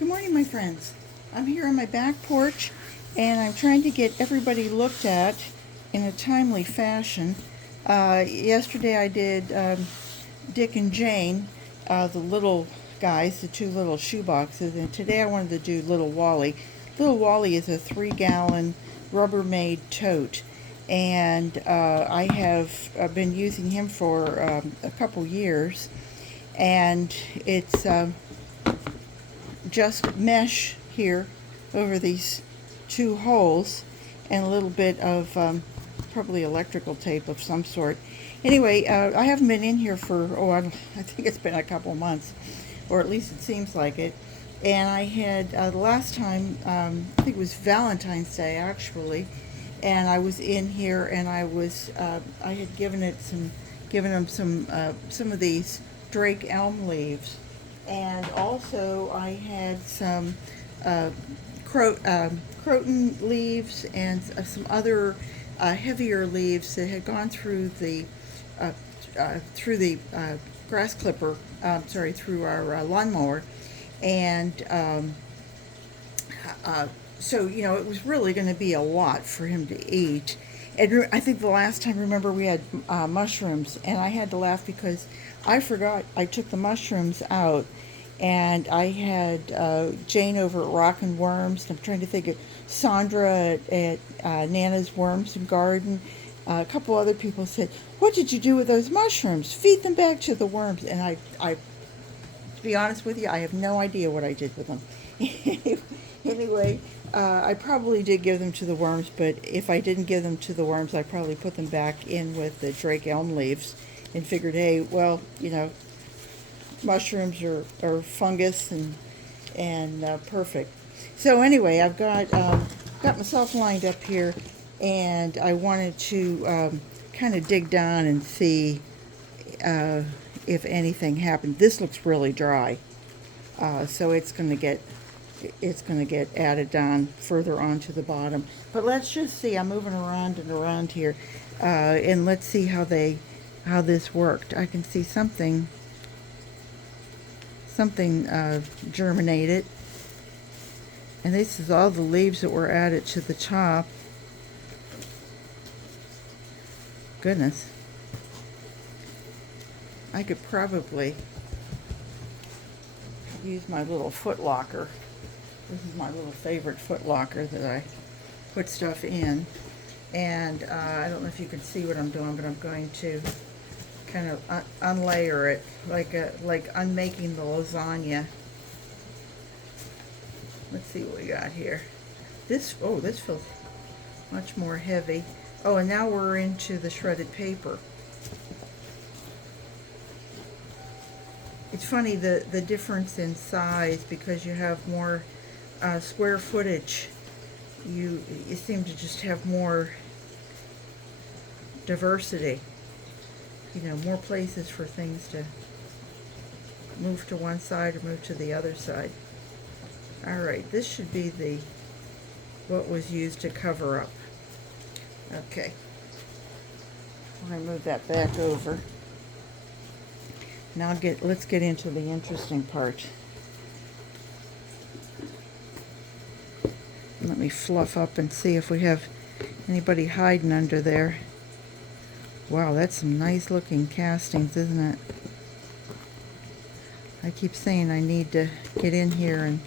Good morning, my friends. I'm here on my back porch and I'm trying to get everybody looked at in a timely fashion. Yesterday I did Dick and Jane, the little guys, the two little shoe boxes, and today I wanted to do little Wally. Little Wally is a 3-gallon Rubbermaid tote, and I have been using him for a couple years, and it's just mesh here over these two holes and a little bit of probably electrical tape of some sort. Anyway, I haven't been in here for, I think it's been a couple months, or at least it seems like it. And I had, the last time, I think it was Valentine's Day actually, and I was in here and I had given him some of these Drake elm leaves. And also I had some croton leaves and some other heavier leaves that had gone through the grass clipper, through our lawnmower. And so, it was really going to be a lot for him to eat. And I think the last time, remember, we had mushrooms, and I had to laugh because I forgot I took the mushrooms out, and I had Jane over at Rock and Worms. I'm trying to think of Sandra at Nana's Worms and Garden. A couple other people said, "What did you do with those mushrooms? Feed them back to the worms." And to be honest with you, I have no idea what I did with them. Anyway, I probably did give them to the worms, but if I didn't give them to the worms, I probably put them back in with the Drake elm leaves and figured, hey, well, mushrooms are fungus and perfect. So anyway, I've got myself lined up here, and I wanted to kind of dig down and see if anything happened. This looks really dry, so it's going to get added down further onto the bottom. But let's just see. I'm moving around and around here, and let's see how this worked. I can see something germinated, and this is all the leaves that were added to the top. Goodness, I could probably use my little foot locker. This is my little favorite foot locker that I put stuff in. And I don't know if you can see what I'm doing, but I'm going to kind of unlayer it like unmaking the lasagna. Let's see what we got here. This feels much more heavy. Oh, and now we're into the shredded paper. It's funny the difference in size, because you have more square footage. You seem to just have more diversity. More places for things to move to one side or move to the other side. All right, this should be what was used to cover up. Okay, I'm going to move that back over. Now let's get into the interesting part. Let me fluff up and see if we have anybody hiding under there. Wow, that's some nice looking castings, isn't it? I keep saying I need to get in here and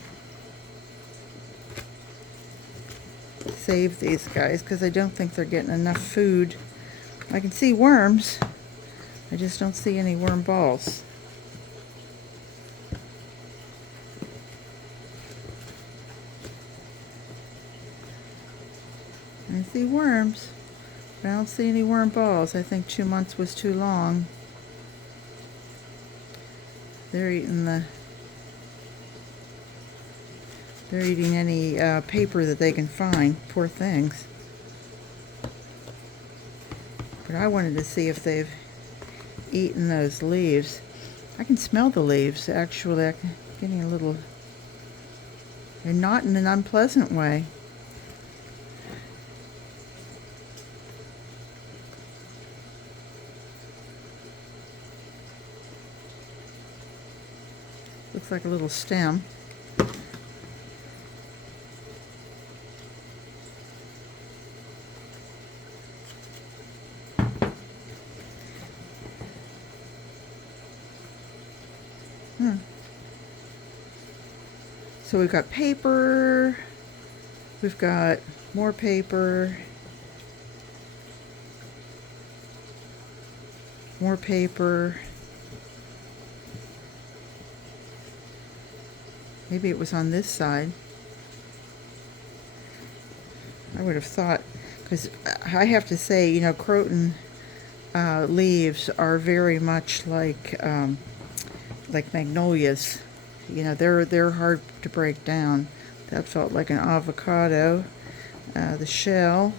save these guys because I don't think they're getting enough food. I can see worms. I just don't see any worm balls. I see worms, but I don't see any worm balls. I think 2 months was too long. They're eating any paper that they can find. Poor things. But I wanted to see if they've eaten those leaves. I can smell the leaves, actually. I'm getting a little, and not in an unpleasant way. Looks like a little stem. So we've got paper, we've got more paper, more paper. Maybe it was on this side. I would have thought, because I have to say, you know, croton leaves are very much like magnolias. You know, they're hard to break down. That felt like an avocado. The shell.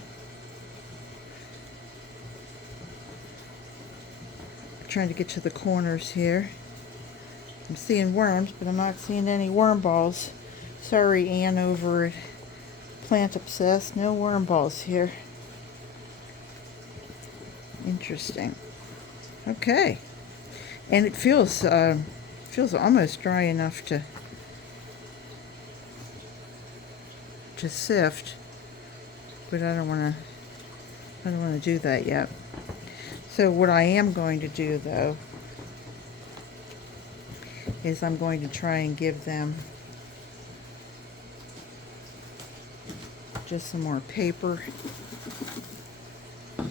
Trying to get to the corners here. I'm seeing worms, but I'm not seeing any worm balls. Sorry, Ann over at Plant Obsessed. No worm balls here. Interesting. Okay. And it feels almost dry enough to sift, but I don't want to do that yet. So what I am going to do, though, is I'm going to try and give them just some more paper. I'm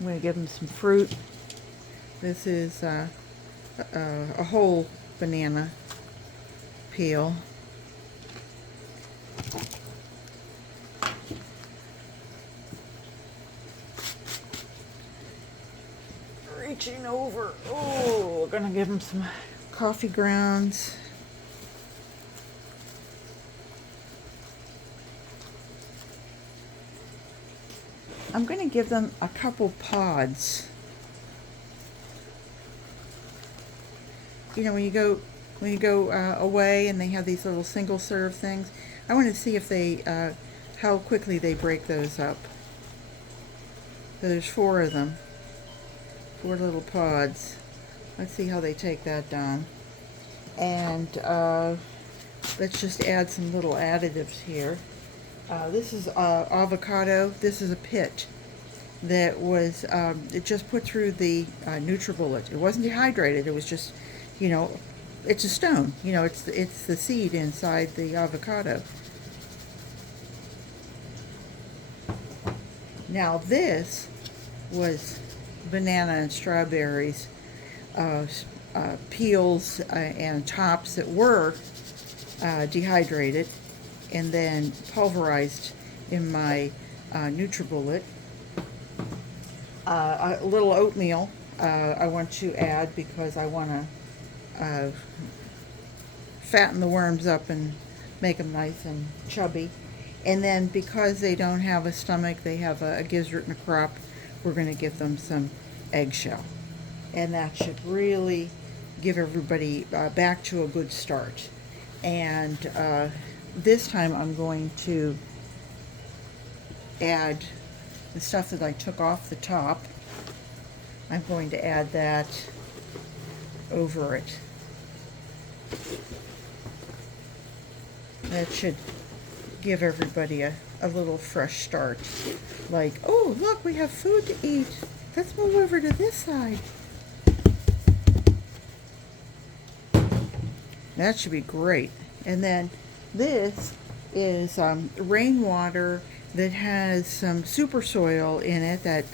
going to give them some fruit. This is a whole banana peel. Reaching over. Oh, we're going to give them some coffee grounds. I'm going to give them a couple pods. You know, when you go away and they have these little single serve things, I want to see if they how quickly they break those up. So there's 4 of them, 4 little pods. Let's see how they take that down. And let's just add some little additives here. This is avocado. This is a pit that was it just put through the NutriBullet. It wasn't dehydrated. It was just, you know, it's a stone. You know, it's the seed inside the avocado. Now this was banana and strawberries, peels and tops that were dehydrated and then pulverized in my NutriBullet. A little oatmeal I want to add because I want to fatten the worms up and make them nice and chubby. And then because they don't have a stomach, they have a gizzard and a crop, we're going to give them some eggshell. And that should really give everybody back to a good start. And this time I'm going to add the stuff that I took off the top. I'm going to add that over it. That should give everybody a little fresh start. Like, oh, look, we have food to eat. Let's move over to this side. That should be great. And then this is rainwater that has some super soil in it, that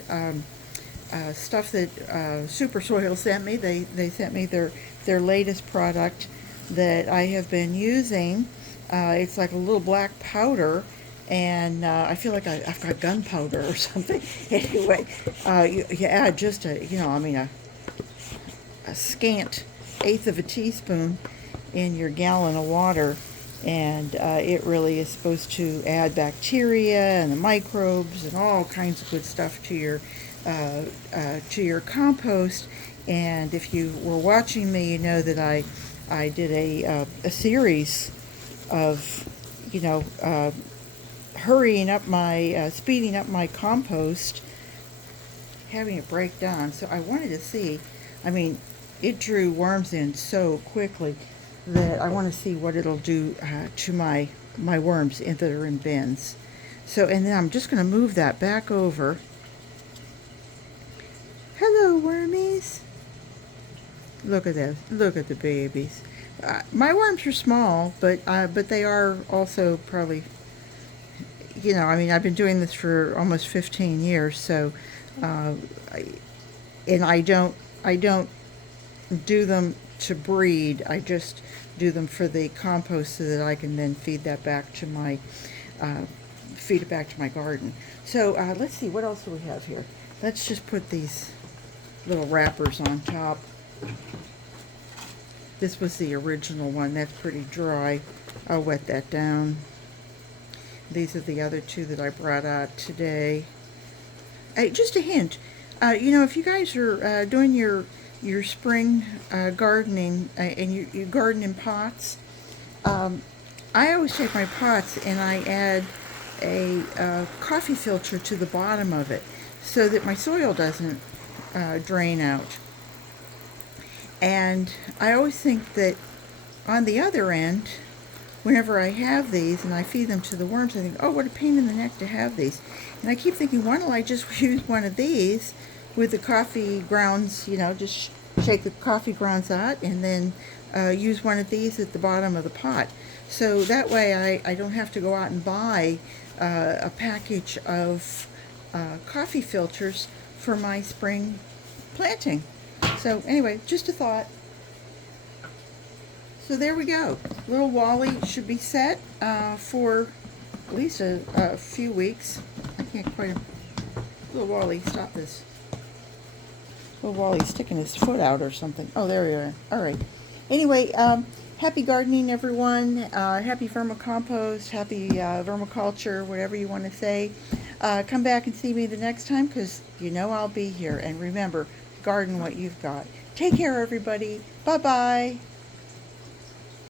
stuff that Super Soil sent me. They sent me their latest product that I have been using. It's like a little black powder, and I feel like I've got gunpowder or something. Anyway, you add just a scant 1/8 of a teaspoon in your gallon of water, and it really is supposed to add bacteria and the microbes and all kinds of good stuff to your compost. And if you were watching me, you know that I did a series of, hurrying up my, speeding up my compost, having it break down. So I wanted to see, it drew worms in so quickly that I want to see what it'll do to my worms that are in bins. So, and then I'm just going to move that back over. Hello, wormies. Look at this. Look at the babies. My worms are small, but they are also probably, I mean, I've been doing this for almost 15 years, so, uh, I, and I don't do them to breed. I just do them for the compost so that I can then uh, feed it back to my garden. So let's see, what else do we have here? Let's just put these little wrappers on top. This was the original one. That's pretty dry. I'll wet that down. These are the other two that I brought out today. Just a hint. If you guys are doing your spring gardening and you garden in pots, I always take my pots and I add a coffee filter to the bottom of it so that my soil doesn't drain out. And I always think that on the other end, whenever I have these and I feed them to the worms, I think, oh, what a pain in the neck to have these. And I keep thinking, why don't I just use one of these with the coffee grounds, just shake the coffee grounds out and then use one of these at the bottom of the pot. So that way I don't have to go out and buy a package of coffee filters for my spring planting. So anyway, just a thought. So there we go. Little Wally should be set for at least a few weeks. I can't quite. Little Wally, stop this. Little Wally's sticking his foot out or something. Oh, there we are. All right. Anyway, happy gardening, everyone. Happy vermicompost, happy vermiculture, whatever you want to say. Come back and see me the next time because I'll be here. And remember, garden what you've got. Take care, everybody. Bye-bye.